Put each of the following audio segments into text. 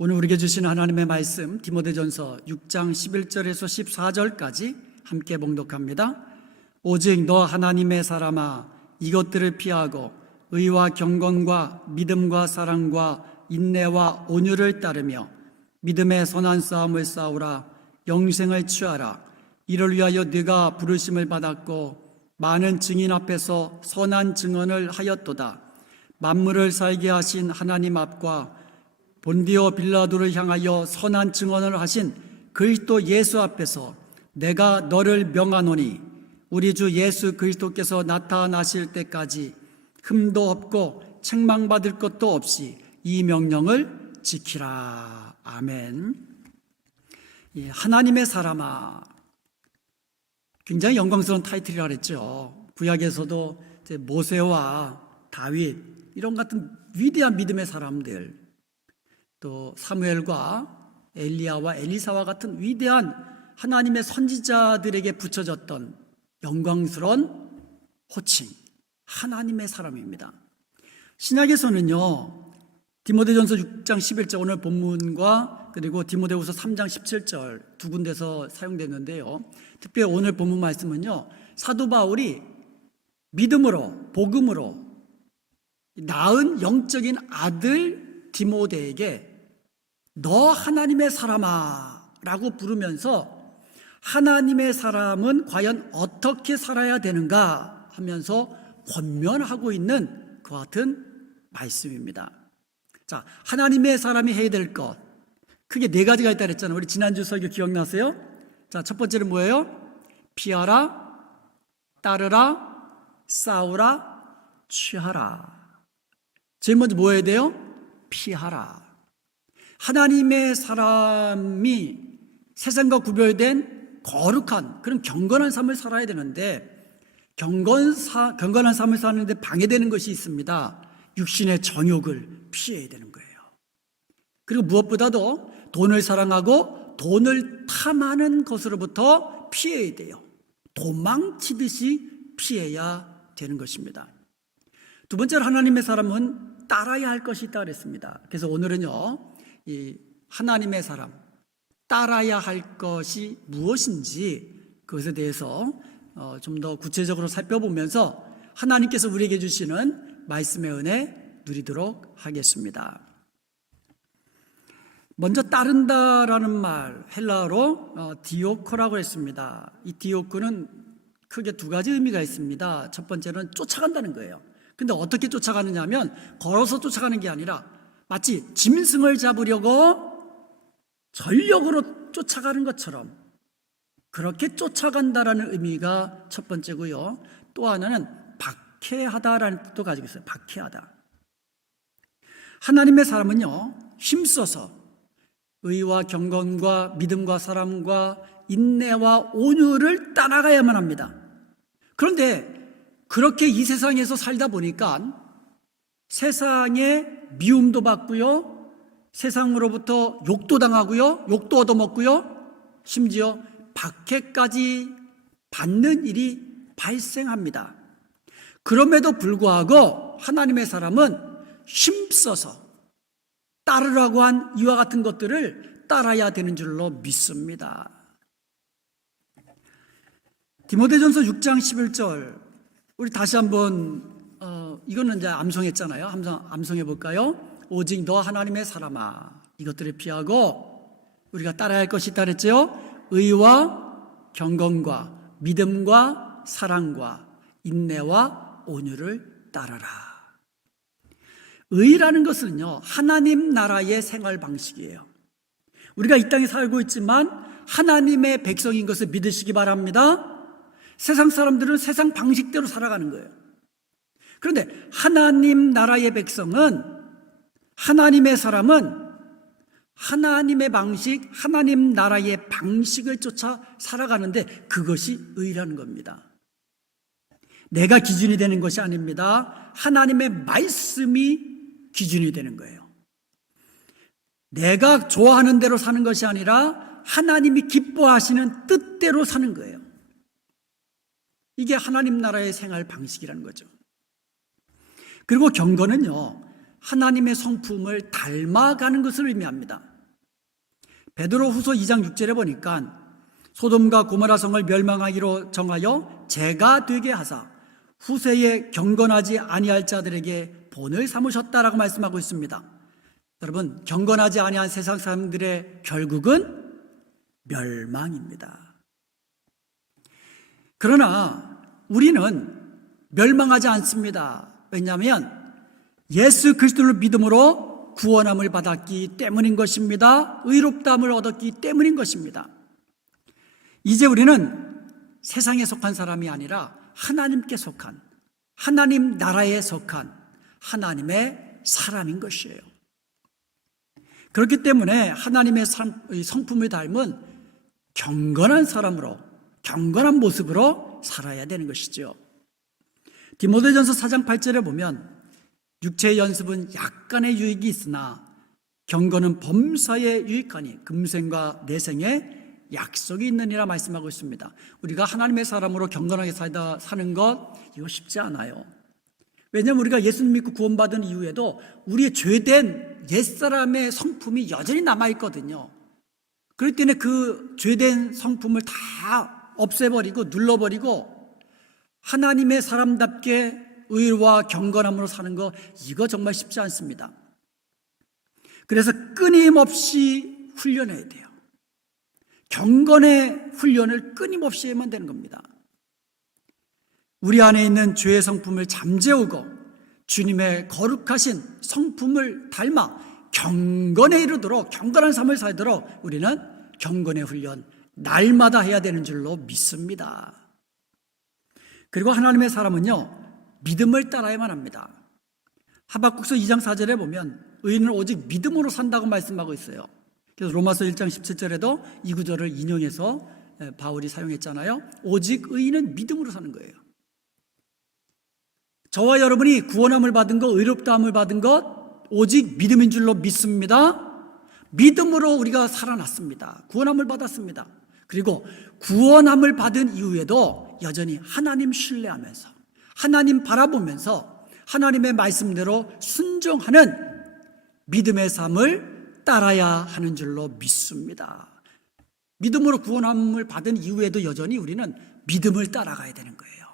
오늘 우리에게 주신 하나님의 말씀 디모데전서 6장 11절에서 14절까지 함께 봉독합니다. 오직 너 하나님의 사람아 이것들을 피하고 의와 경건과 믿음과 사랑과 인내와 온유를 따르며 믿음의 선한 싸움을 싸우라. 영생을 취하라. 이를 위하여 네가 부르심을 받았고 많은 증인 앞에서 선한 증언을 하였도다. 만물을 살게 하신 하나님 앞과 본디오 빌라도를 향하여 선한 증언을 하신 그리스도 예수 앞에서 내가 너를 명하노니 우리 주 예수 그리스도께서 나타나실 때까지 흠도 없고 책망받을 것도 없이 이 명령을 지키라. 아멘. 하나님의 사람아, 굉장히 영광스러운 타이틀이라 그랬죠. 구약에서도 모세와 다윗 이런 같은 위대한 믿음의 사람들, 또 사무엘과 엘리야와 엘리사와 같은 위대한 하나님의 선지자들에게 붙여졌던 영광스러운 호칭, 하나님의 사람입니다. 신약에서는요, 디모데전서 6장 11절 오늘 본문과 그리고 디모데후서 3장 17절 두 군데서 사용됐는데요, 특별히 오늘 본문 말씀은요, 사도 바울이 믿음으로 복음으로 낳은 영적인 아들 디모데에게 너 하나님의 사람아 라고 부르면서 하나님의 사람은 과연 어떻게 살아야 되는가 하면서 권면하고 있는 그 같은 말씀입니다. 자, 하나님의 사람이 해야 될 것, 크게 네 가지가 있다 그랬잖아요. 우리 지난주 설교 기억나세요? 자, 첫 번째는 뭐예요? 피하라, 따르라, 싸우라, 취하라. 제일 먼저 뭐 해야 돼요? 피하라. 하나님의 사람이 세상과 구별된 거룩한 그런 경건한 삶을 살아야 되는데 경건한 삶을 사는데 방해되는 것이 있습니다. 육신의 정욕을 피해야 되는 거예요. 그리고 무엇보다도 돈을 사랑하고 돈을 탐하는 것으로부터 피해야 돼요. 도망치듯이 피해야 되는 것입니다. 두 번째로 하나님의 사람은 따라야 할 것이 있다 그랬습니다. 그래서 오늘은요, 이 하나님의 사람, 따라야 할 것이 무엇인지 그것에 대해서 좀 더 구체적으로 살펴보면서 하나님께서 우리에게 주시는 말씀의 은혜 누리도록 하겠습니다. 먼저 따른다라는 말, 헬라어로 디오코라고 했습니다. 이 디오코는 크게 두 가지 의미가 있습니다. 첫 번째는 쫓아간다는 거예요. 근데 어떻게 쫓아가느냐 하면 걸어서 쫓아가는 게 아니라 마치 짐승을 잡으려고 전력으로 쫓아가는 것처럼 그렇게 쫓아간다라는 의미가 첫 번째고요. 또 하나는 박해하다라는 뜻도 가지고 있어요. 박해하다. 하나님의 사람은요, 힘써서 의와 경건과 믿음과 사랑과 인내와 온유를 따라가야만 합니다. 그런데 그렇게 이 세상에서 살다 보니까 세상에 미움도 받고요, 세상으로부터 욕도 당하고요, 욕도 얻어먹고요, 심지어 박해까지 받는 일이 발생합니다. 그럼에도 불구하고 하나님의 사람은 힘써서 따르라고 한 이와 같은 것들을 따라야 되는 줄로 믿습니다. 디모데전서 6장 11절 우리 다시 한번 이거는 이제 암송했잖아요. 암송해 볼까요? 오직 너 하나님의 사람아 이것들을 피하고 우리가 따라야 할 것이 있다 그랬죠? 의와 경건과 믿음과 사랑과 인내와 온유를 따르라. 의라는 것은요, 하나님 나라의 생활 방식이에요. 우리가 이 땅에 살고 있지만 하나님의 백성인 것을 믿으시기 바랍니다. 세상 사람들은 세상 방식대로 살아가는 거예요. 그런데 하나님 나라의 백성은, 하나님의 사람은 하나님의 방식, 하나님 나라의 방식을 쫓아 살아가는데 그것이 의라는 겁니다. 내가 기준이 되는 것이 아닙니다. 하나님의 말씀이 기준이 되는 거예요. 내가 좋아하는 대로 사는 것이 아니라 하나님이 기뻐하시는 뜻대로 사는 거예요. 이게 하나님 나라의 생활 방식이라는 거죠. 그리고 경건은요, 하나님의 성품을 닮아가는 것을 의미합니다. 베드로후서 2장 6절에 보니까 소돔과 고모라 성을 멸망하기로 정하여 죄가 되게 하사 후세에 경건하지 아니할 자들에게 본을 삼으셨다라고 말씀하고 있습니다. 여러분, 경건하지 아니한 세상 사람들의 결국은 멸망입니다. 그러나 우리는 멸망하지 않습니다. 왜냐하면 예수 그리스도를 믿음으로 구원함을 받았기 때문인 것입니다. 의롭다함을 얻었기 때문인 것입니다. 이제 우리는 세상에 속한 사람이 아니라 하나님께 속한, 하나님 나라에 속한 하나님의 사람인 것이에요. 그렇기 때문에 하나님의 성품을 닮은 경건한 사람으로, 경건한 모습으로 살아야 되는 것이죠. 디모데전서 4장 8절에 보면 육체의 연습은 약간의 유익이 있으나 경건은 범사에 유익하니 금생과 내생에 약속이 있느니라 말씀하고 있습니다. 우리가 하나님의 사람으로 경건하게 사는 것, 이거 쉽지 않아요. 왜냐하면 우리가 예수님 믿고 구원받은 이후에도 우리의 죄된 옛사람의 성품이 여전히 남아있거든요. 그렇기 때문에 그 죄된 성품을 다 없애버리고 눌러버리고 하나님의 사람답게 의와 경건함으로 사는 거, 이거 정말 쉽지 않습니다. 그래서 끊임없이 훈련해야 돼요. 경건의 훈련을 끊임없이 해야만 되는 겁니다. 우리 안에 있는 죄의 성품을 잠재우고 주님의 거룩하신 성품을 닮아 경건에 이르도록, 경건한 삶을 살도록 우리는 경건의 훈련 날마다 해야 되는 줄로 믿습니다. 그리고 하나님의 사람은요, 믿음을 따라야만 합니다. 하박국서 2장 4절에 보면 의인은 오직 믿음으로 산다고 말씀하고 있어요. 그래서 로마서 1장 17절에도 이 구절을 인용해서 바울이 사용했잖아요. 오직 의인은 믿음으로 사는 거예요. 저와 여러분이 구원함을 받은 것, 의롭다함을 받은 것 오직 믿음인 줄로 믿습니다. 믿음으로 우리가 살아났습니다. 구원함을 받았습니다. 그리고 구원함을 받은 이후에도 여전히 하나님 신뢰하면서, 하나님 바라보면서 하나님의 말씀대로 순종하는 믿음의 삶을 따라야 하는 줄로 믿습니다. 믿음으로 구원함을 받은 이후에도 여전히 우리는 믿음을 따라가야 되는 거예요.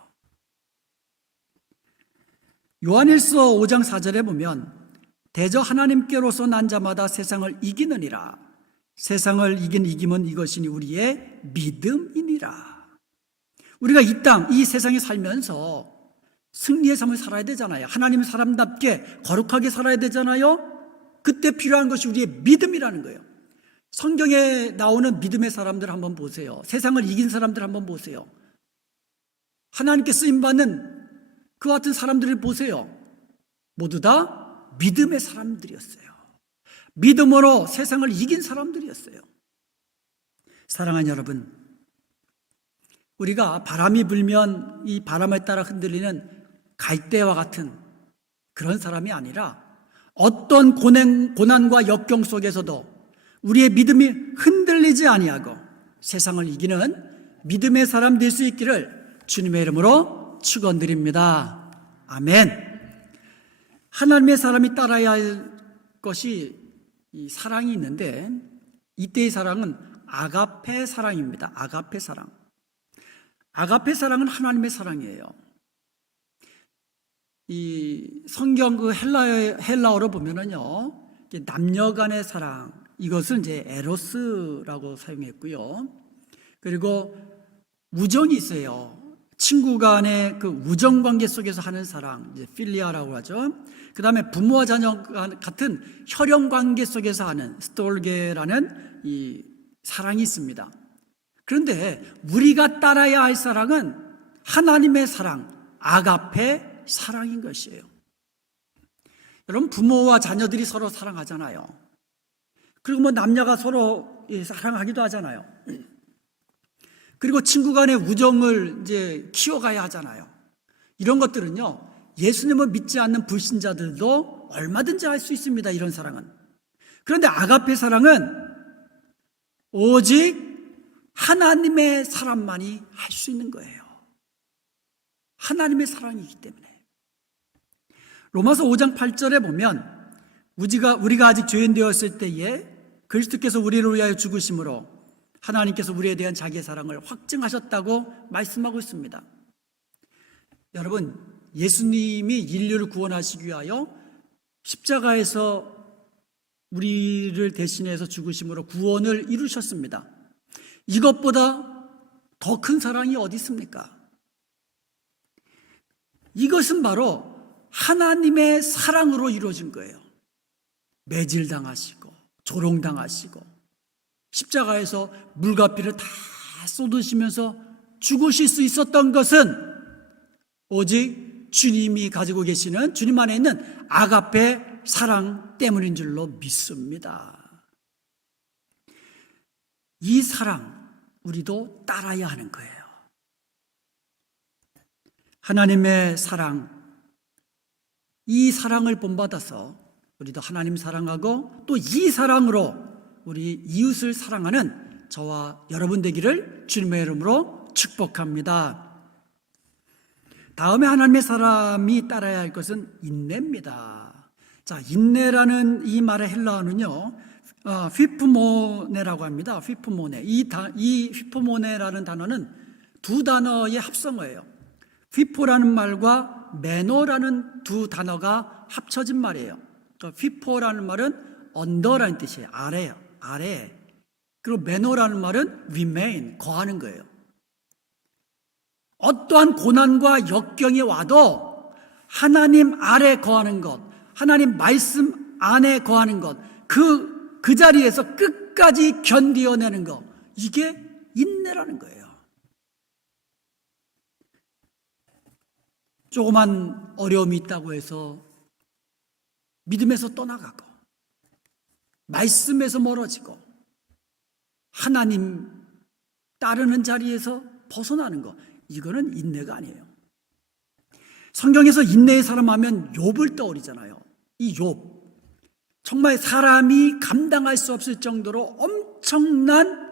요한일서 5장 4절에 보면 대저 하나님께로서 난 자마다 세상을 이기느니라. 세상을 이긴 이김은 이것이니 우리의 믿음이니라. 우리가 이 땅, 이 세상에 살면서 승리의 삶을 살아야 되잖아요. 하나님의 사람답게 거룩하게 살아야 되잖아요. 그때 필요한 것이 우리의 믿음이라는 거예요. 성경에 나오는 믿음의 사람들 한번 보세요. 세상을 이긴 사람들 한번 보세요. 하나님께 쓰임받는 그 같은 사람들을 보세요. 모두 다 믿음의 사람들이었어요. 믿음으로 세상을 이긴 사람들이었어요. 사랑하는 여러분, 우리가 바람이 불면 이 바람에 따라 흔들리는 갈대와 같은 그런 사람이 아니라 어떤 고난과 역경 속에서도 우리의 믿음이 흔들리지 아니하고 세상을 이기는 믿음의 사람 될 수 있기를 주님의 이름으로 축원드립니다. 아멘. 하나님의 사람이 따라야 할 것이 이 사랑이 있는데 이때의 사랑은 아가페 사랑입니다. 아가페 사랑. 아가페 사랑은 하나님의 사랑이에요. 이 성경 그 헬라어로 보면은요, 남녀 간의 사랑, 이것을 이제 에로스라고 사용했고요. 그리고 우정이 있어요. 친구 간의 그 우정 관계 속에서 하는 사랑, 이제 필리아라고 하죠. 그 다음에 부모와 자녀 같은 혈연 관계 속에서 하는 스톨게라는 이 사랑이 있습니다. 그런데 우리가 따라야 할 사랑은 하나님의 사랑, 아가페 사랑인 것이에요. 여러분, 부모와 자녀들이 서로 사랑하잖아요. 그리고 뭐 남녀가 서로 사랑하기도 하잖아요. 그리고 친구 간의 우정을 이제 키워가야 하잖아요. 이런 것들은요, 예수님을 믿지 않는 불신자들도 얼마든지 할 수 있습니다. 이런 사랑은. 그런데 아가페 사랑은 오직 하나님의 사람만이 할 수 있는 거예요. 하나님의 사랑이기 때문에. 로마서 5장 8절에 보면 우리가 아직 죄인 되었을 때에 그리스도께서 우리를 위하여 죽으심으로 하나님께서 우리에 대한 자기의 사랑을 확증하셨다고 말씀하고 있습니다. 여러분, 예수님이 인류를 구원하시기 위하여 십자가에서 우리를 대신해서 죽으심으로 구원을 이루셨습니다. 이것보다 더 큰 사랑이 어디 있습니까? 이것은 바로 하나님의 사랑으로 이루어진 거예요. 매질당하시고 조롱당하시고 십자가에서 물과 피를 다 쏟으시면서 죽으실 수 있었던 것은 오직 주님이 가지고 계시는, 주님 안에 있는 아가페 사랑 때문인 줄로 믿습니다. 이 사랑 우리도 따라야 하는 거예요. 하나님의 사랑, 이 사랑을 본받아서 우리도 하나님 사랑하고 또 이 사랑으로 우리 이웃을 사랑하는 저와 여러분 되기를 주님의 이름으로 축복합니다. 다음에 하나님의 사람이 따라야 할 것은 인내입니다. 자, 인내라는 이 말의 헬라어는요, 휘프모네라고 합니다. 휘프모네. 이 휘프모네라는 단어는 두 단어의 합성어예요. 휘포라는 말과 메노라는 두 단어가 합쳐진 말이에요. 휘포라는 말은 언더라는 뜻이에요. 아래. 그리고 메노라는 말은 remain, 거하는 거예요. 어떠한 고난과 역경이 와도 하나님 아래 거하는 것, 하나님 말씀 안에 거하는 것, 그 자리에서 끝까지 견디어내는 것, 이게 인내라는 거예요. 조그만 어려움이 있다고 해서 믿음에서 떠나가고 말씀에서 멀어지고 하나님 따르는 자리에서 벗어나는 것, 이거는 인내가 아니에요. 성경에서 인내의 사람 하면 욥을 떠올리잖아요. 이 욥, 정말 사람이 감당할 수 없을 정도로 엄청난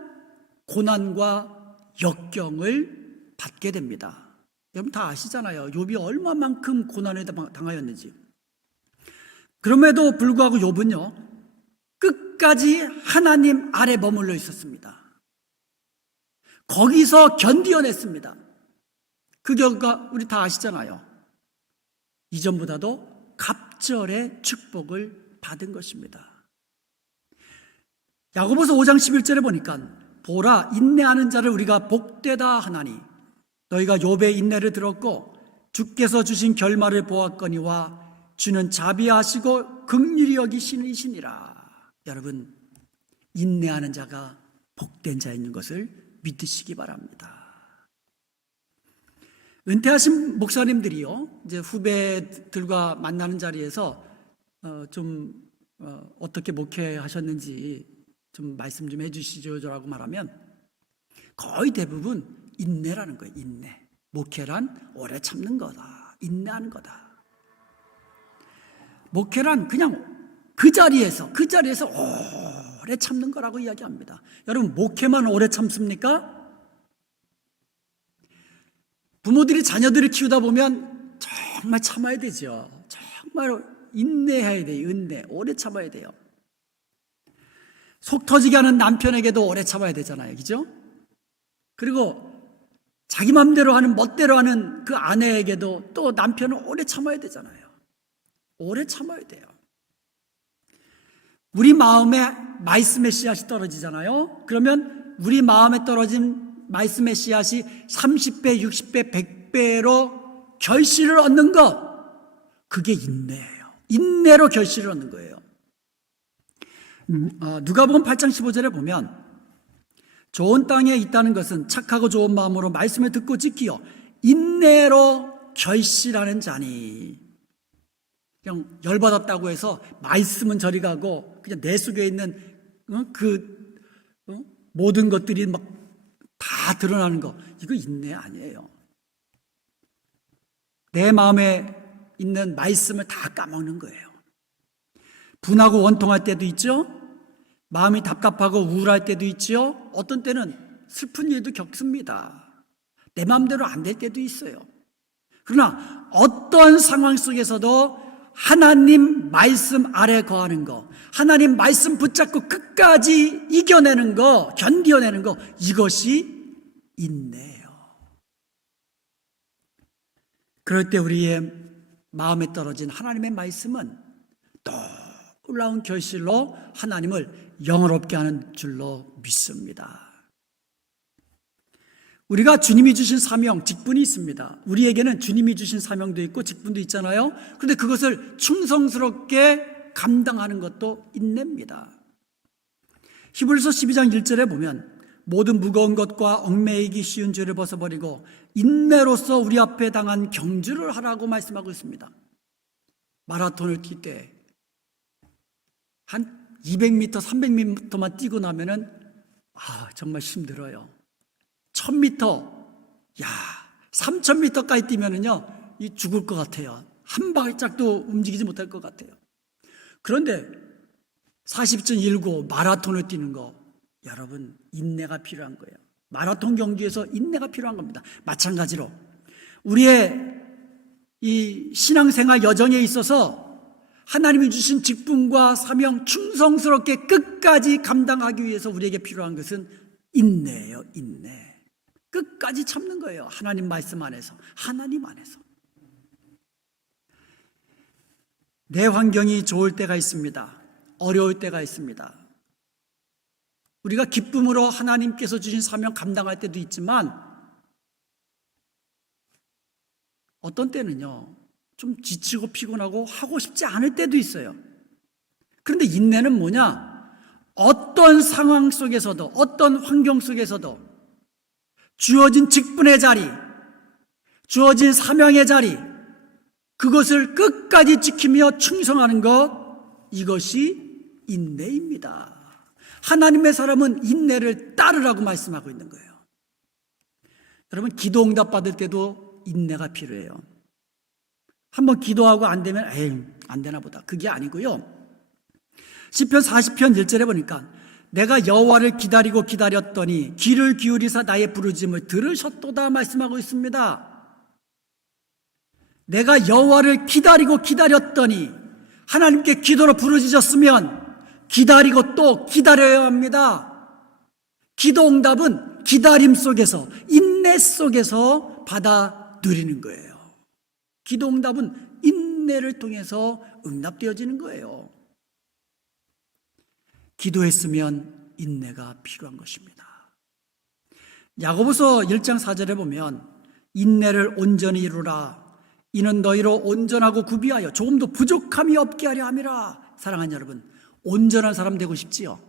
고난과 역경을 받게 됩니다. 여러분 다 아시잖아요. 욥이 얼마만큼 고난에 당하였는지. 그럼에도 불구하고 욥은요, 끝까지 하나님 아래 머물러 있었습니다. 거기서 견디어냈습니다. 그 결과 우리 다 아시잖아요. 이전보다도 갑절의 축복을 받은 것입니다. 야고보서 5장 11절에 보니까 보라, 인내하는 자를 우리가 복되다 하나니 너희가 욥의 인내를 들었고 주께서 주신 결말을 보았거니와 주는 자비하시고 긍휼히 여기시는 이시니라. 여러분, 인내하는 자가 복된 자인 것을 믿으시기 바랍니다. 은퇴하신 목사님들이요, 이제 후배들과 만나는 자리에서 어떻게 목회하셨는지 좀 말씀 좀 해주시죠라고 말하면 거의 대부분 인내라는 거예요. 인내. 목회란 오래 참는 거다. 인내하는 거다. 목회란 그냥 그 자리에서 오래 참는 거라고 이야기합니다. 여러분, 목회만 오래 참습니까? 부모들이 자녀들을 키우다 보면 정말 참아야 되죠. 정말 인내해야 돼요. 인내. 오래 참아야 돼요. 속 터지게 하는 남편에게도 오래 참아야 되잖아요. 그죠? 그리고 자기 맘대로 하는, 멋대로 하는 그 아내에게도 또 남편은 오래 참아야 되잖아요. 오래 참아야 돼요. 우리 마음에 말씀의 씨앗이 떨어지잖아요. 그러면 우리 마음에 떨어진 말씀의 씨앗이 30배, 60배, 100배로 결실을 얻는 것, 그게 인내예요. 인내로 결실을 얻는 거예요. 누가복음 8장 15절에 보면 좋은 땅에 있다는 것은 착하고 좋은 마음으로 말씀을 듣고 지키어 인내로 결실하는 자니. 그냥 열받았다고 해서 말씀은 저리 가고 그냥 내 속에 있는 모든 것들이 막 다 드러나는 거, 이거 인내 아니에요. 내 마음에 있는 말씀을 다 까먹는 거예요. 분하고 원통할 때도 있죠. 마음이 답답하고 우울할 때도 있죠. 어떤 때는 슬픈 일도 겪습니다. 내 마음대로 안 될 때도 있어요. 그러나 어떤 상황 속에서도 하나님 말씀 아래 거하는 거, 하나님 말씀 붙잡고 끝까지 이겨내는 거, 견뎌내는 거, 이것이 인내예요. 그럴 때 우리의 마음에 떨어진 하나님의 말씀은 놀라운 결실로 하나님을 영화롭게 하는 줄로 믿습니다. 우리가 주님이 주신 사명, 직분이 있습니다. 우리에게는 주님이 주신 사명도 있고 직분도 있잖아요. 그런데 그것을 충성스럽게 감당하는 것도 인내입니다. 히브리서 12장 1절에 보면 모든 무거운 것과 얽매이기 쉬운 죄를 벗어버리고 인내로서 우리 앞에 당한 경주를 하라고 말씀하고 있습니다. 마라톤을 뛸 때 한 200m, 300m만 뛰고 나면은 정말 힘들어요. 1000m, 3000m까지 뛰면은요, 죽을 것 같아요. 한 발짝도 움직이지 못할 것 같아요. 그런데 40.19 마라톤을 뛰는 거, 여러분, 인내가 필요한 거예요. 마라톤 경기에서 인내가 필요한 겁니다. 마찬가지로 우리의 이 신앙생활 여정에 있어서 하나님이 주신 직분과 사명 충성스럽게 끝까지 감당하기 위해서 우리에게 필요한 것은 인내예요. 인내. 끝까지 참는 거예요. 하나님 말씀 안에서, 하나님 안에서. 내 환경이 좋을 때가 있습니다. 어려울 때가 있습니다. 우리가 기쁨으로 하나님께서 주신 사명 감당할 때도 있지만 어떤 때는요, 좀 지치고 피곤하고 하고 싶지 않을 때도 있어요. 그런데 인내는 뭐냐? 어떤 상황 속에서도, 어떤 환경 속에서도 주어진 직분의 자리, 주어진 사명의 자리, 그것을 끝까지 지키며 충성하는 것, 이것이 인내입니다. 하나님의 사람은 인내를 따르라고 말씀하고 있는 거예요. 여러분, 기도 응답 받을 때도 인내가 필요해요. 한번 기도하고 안 되면 안 되나 보다, 그게 아니고요. 시편 40편 1절에 보니까 내가 여호와를 기다리고 기다렸더니 귀를 기울이사 나의 부르짖음을 들으셨도다 말씀하고 있습니다. 내가 여호와를 기다리고 기다렸더니, 하나님께 기도로 부르짖었으면 기다리고 또 기다려야 합니다. 기도 응답은 기다림 속에서, 인내 속에서 받아 누리는 거예요. 기도 응답은 인내를 통해서 응답되어지는 거예요. 기도했으면 인내가 필요한 것입니다. 야고보서 1장 4절에 보면 인내를 온전히 이루라. 이는 너희로 온전하고 구비하여 조금도 부족함이 없게 하려 함이라. 사랑하는 여러분, 온전한 사람 되고 싶지요?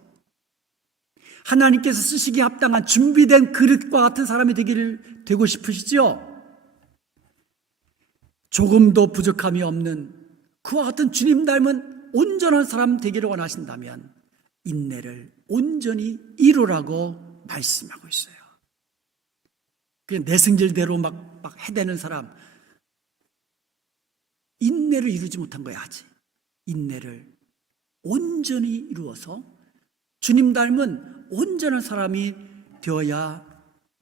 하나님께서 쓰시기에 합당한 준비된 그릇과 같은 사람이 되고 싶으시지요? 조금도 부족함이 없는 그와 같은 주님 닮은 온전한 사람 되기를 원하신다면 인내를 온전히 이루라고 말씀하고 있어요. 그냥 내 승질대로 막 해대는 사람, 인내를 이루지 못한 거야, 아직. 인내를 온전히 이루어서 주님 닮은 온전한 사람이 되어야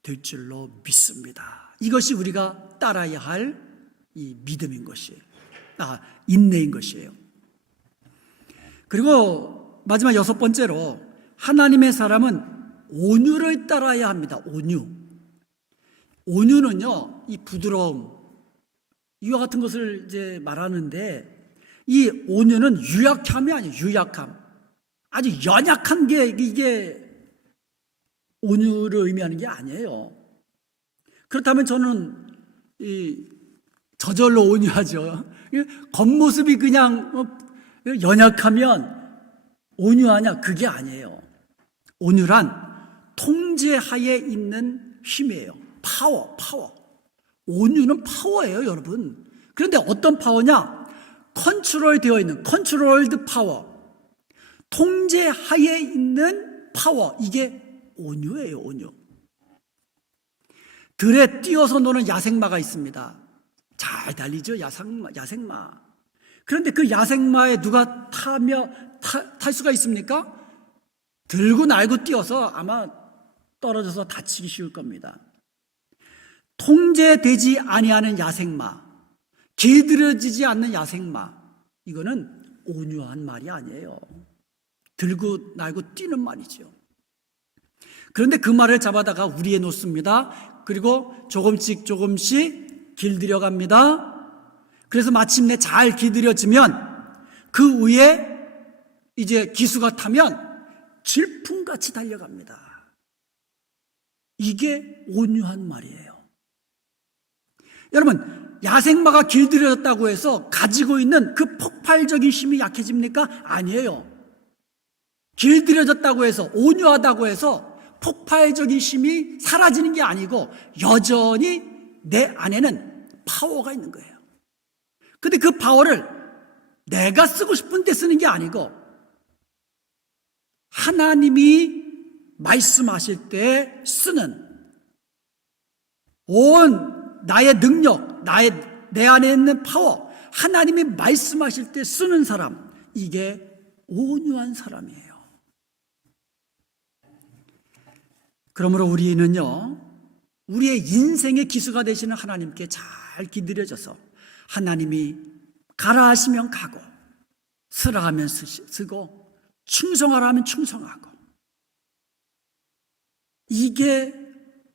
될 줄로 믿습니다. 이것이 우리가 따라야 할 이 믿음인 것이에요. 인내인 것이에요. 그리고 마지막 6번째로 하나님의 사람은 온유를 따라야 합니다. 온유. 온유는요, 이 부드러움, 이와 같은 것을 이제 말하는데, 이 온유는 유약함이 아니에요. 유약함. 아주 연약한 게 이게 온유를 의미하는 게 아니에요. 그렇다면 저는 저절로 온유하죠. 겉모습이 그냥 연약하면 온유하냐? 그게 아니에요. 온유란 통제하에 있는 힘이에요. 파워. 온유는 파워예요, 여러분. 그런데 어떤 파워냐? 컨트롤되어 있는, 컨트롤드 파워. 통제하에 있는 파워. 이게 온유예요, 온유. 들에 뛰어서 노는 야생마가 있습니다. 잘 달리죠, 야생마. 그런데 그 야생마에 누가 탈 수가 있습니까? 들고 날고 뛰어서 아마 떨어져서 다치기 쉬울 겁니다. 통제되지 아니하는 야생마, 길들여지지 않는 야생마, 이거는 온유한 말이 아니에요. 들고 날고 뛰는 말이죠. 그런데 그 말을 잡아다가 우리에 놓습니다. 그리고 조금씩 길들여 갑니다. 그래서 마침내 잘 길들여지면 그 위에 이제 기수가 타면 질풍같이 달려갑니다. 이게 온유한 말이에요. 여러분, 야생마가 길들여졌다고 해서 가지고 있는 그 폭발적인 힘이 약해집니까? 아니에요. 길들여졌다고 해서, 온유하다고 해서 폭발적인 힘이 사라지는 게 아니고 여전히 내 안에는 파워가 있는 거예요. 근데 그 파워를 내가 쓰고 싶은 데 쓰는 게 아니고 하나님이 말씀하실 때 쓰는 온 나의 능력, 내 안에 있는 파워, 하나님이 말씀하실 때 쓰는 사람, 이게 온유한 사람이에요. 그러므로 우리는요, 우리의 인생의 기수가 되시는 하나님께 잘 기들여져서 하나님이 가라 하시면 가고, 쓰라 하면 쓰고, 충성하라 하면 충성하고, 이게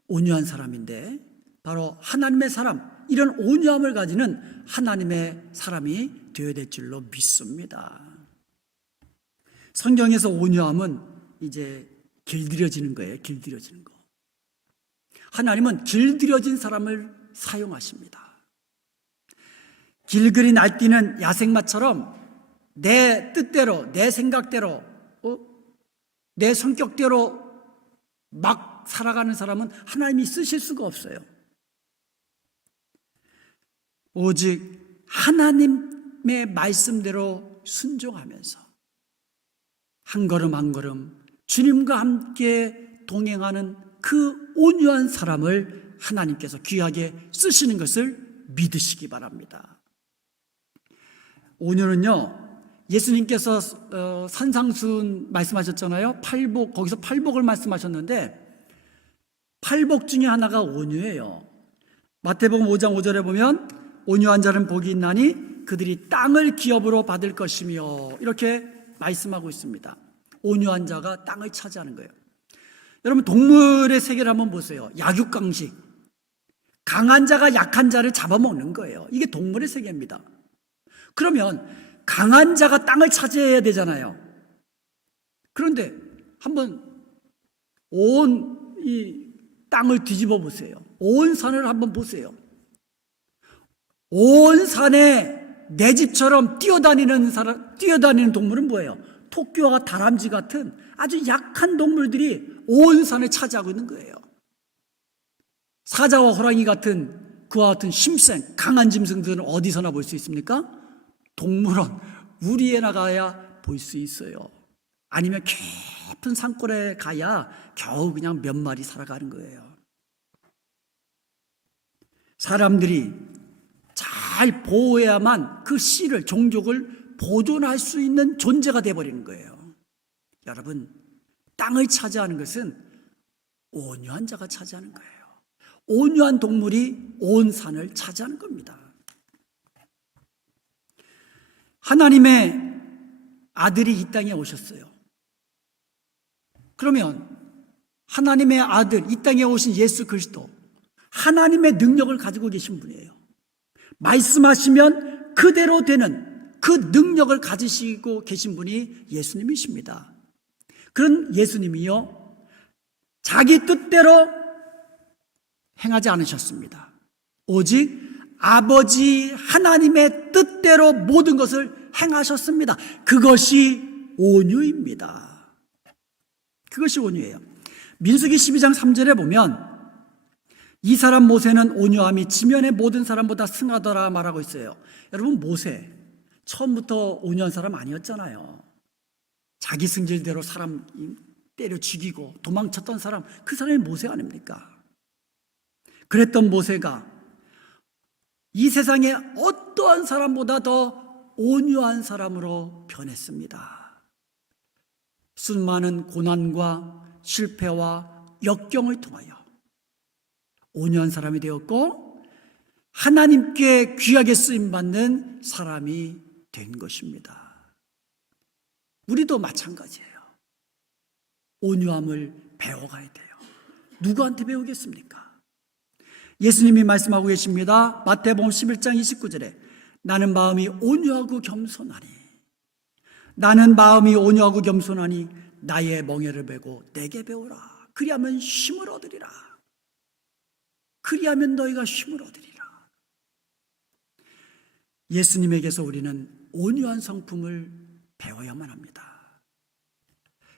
온유한 사람인데 바로 하나님의 사람, 이런 온유함을 가지는 하나님의 사람이 되어야 될 줄로 믿습니다. 성경에서 온유함은 이제 길들여지는 거예요. 길들여지는 거. 하나님은 길들여진 사람을 사용하십니다. 길들이 날뛰는 야생마처럼 내 뜻대로, 내 생각대로, 내 성격대로 막 살아가는 사람은 하나님이 쓰실 수가 없어요. 오직 하나님의 말씀대로 순종하면서 한 걸음 한 걸음 주님과 함께 동행하는 그 온유한 사람을 하나님께서 귀하게 쓰시는 것을 믿으시기 바랍니다. 온유는요, 예수님께서 산상수훈 말씀하셨잖아요. 팔복, 거기서 팔복을 말씀하셨는데 팔복 중에 하나가 온유예요. 마태복음 5장 5절에 보면 온유한 자는 복이 있나니 그들이 땅을 기업으로 받을 것이며, 이렇게 말씀하고 있습니다. 온유한 자가 땅을 차지하는 거예요. 여러분, 동물의 세계를 한번 보세요. 약육강식, 강한 자가 약한 자를 잡아먹는 거예요. 이게 동물의 세계입니다. 그러면 강한 자가 땅을 차지해야 되잖아요. 그런데 한번 온 이 땅을 뒤집어 보세요. 온 산을 한번 보세요. 온 산에 내 집처럼 뛰어다니는 동물은 뭐예요? 토끼와 다람쥐 같은 아주 약한 동물들이 온 산을 차지하고 있는 거예요. 사자와 호랑이 같은 그와 같은 힘센 강한 짐승들은 어디서나 볼 수 있습니까? 동물원, 우리에 나가야 볼 수 있어요. 아니면 깊은 산골에 가야 겨우 그냥 몇 마리 살아가는 거예요. 사람들이 잘 보호해야만 그 씨를, 종족을 보존할 수 있는 존재가 되어버리는 거예요. 여러분, 땅을 차지하는 것은 온유한 자가 차지하는 거예요. 온유한 동물이 온 산을 차지하는 겁니다. 하나님의 아들이 이 땅에 오셨어요. 그러면 하나님의 아들, 이 땅에 오신 예수 그리스도, 하나님의 능력을 가지고 계신 분이에요. 말씀하시면 그대로 되는 그 능력을 가지시고 계신 분이 예수님이십니다. 그런 예수님이요, 자기 뜻대로 행하지 않으셨습니다. 오직 아버지 하나님의 뜻대로 모든 것을 행하셨습니다. 그것이 온유입니다. 그것이 온유예요. 민수기 12장 3절에 보면 이 사람 모세는 온유함이 지면의 모든 사람보다 승하더라 말하고 있어요. 여러분, 모세 처음부터 온유한 사람 아니었잖아요. 자기 승질대로 사람 때려 죽이고 도망쳤던 사람, 그 사람이 모세 아닙니까? 그랬던 모세가 이 세상에 어떠한 사람보다 더 온유한 사람으로 변했습니다. 수많은 고난과 실패와 역경을 통하여 온유한 사람이 되었고 하나님께 귀하게 쓰임받는 사람이 된 것입니다. 우리도 마찬가지예요. 온유함을 배워가야 돼요. 누구한테 배우겠습니까? 예수님이 말씀하고 계십니다. 마태복음 11장 29절에 나는 마음이 온유하고 겸손하니, 나는 마음이 온유하고 겸손하니 나의 멍에를 메고 내게 배우라. 그리하면 쉼을 얻으리라. 그리하면 너희가 쉼을 얻으리라. 예수님에게서 우리는 온유한 성품을 배워야만 합니다.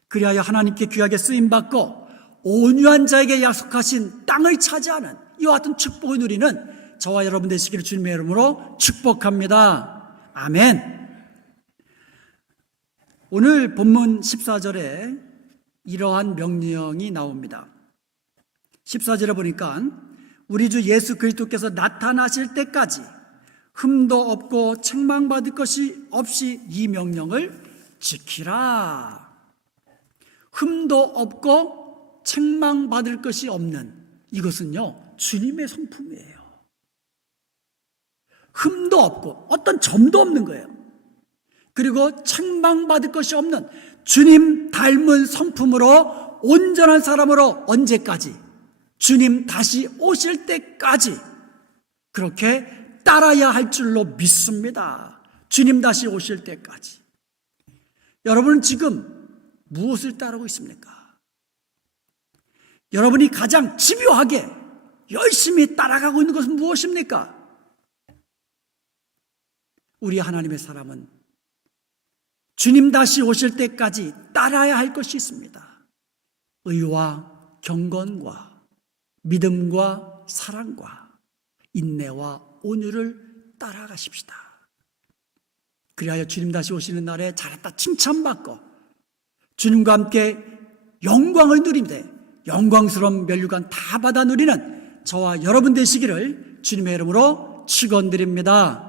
그리하여 하나님께 귀하게 쓰임받고 온유한 자에게 약속하신 땅을 차지하는 이와 같은 축복을 누리는 저와 여러분 되시기를 주님의 이름으로 축복합니다. 아멘. 오늘 본문 14절에 이러한 명령이 나옵니다. 14절에 보니까 우리 주 예수 그리스도께서 나타나실 때까지 흠도 없고 책망받을 것이 없이 이 명령을 지키라. 흠도 없고 책망받을 것이 없는, 이것은요 주님의 성품이에요. 흠도 없고 어떤 점도 없는 거예요. 그리고 책망받을 것이 없는 주님 닮은 성품으로 온전한 사람으로 언제까지? 주님 다시 오실 때까지 그렇게 따라야 할 줄로 믿습니다. 주님 다시 오실 때까지. 여러분은 지금 무엇을 따르고 있습니까? 여러분이 가장 집요하게 열심히 따라가고 있는 것은 무엇입니까? 우리 하나님의 사람은 주님 다시 오실 때까지 따라야 할 것이 있습니다. 의와 경건과 믿음과 사랑과 인내와 온유를 따라가십시다. 그리하여 주님 다시 오시는 날에 잘했다 칭찬받고 주님과 함께 영광을 누리되 영광스러운 면류관 다 받아 누리는 저와 여러분 되시기를 주님의 이름으로 축원드립니다.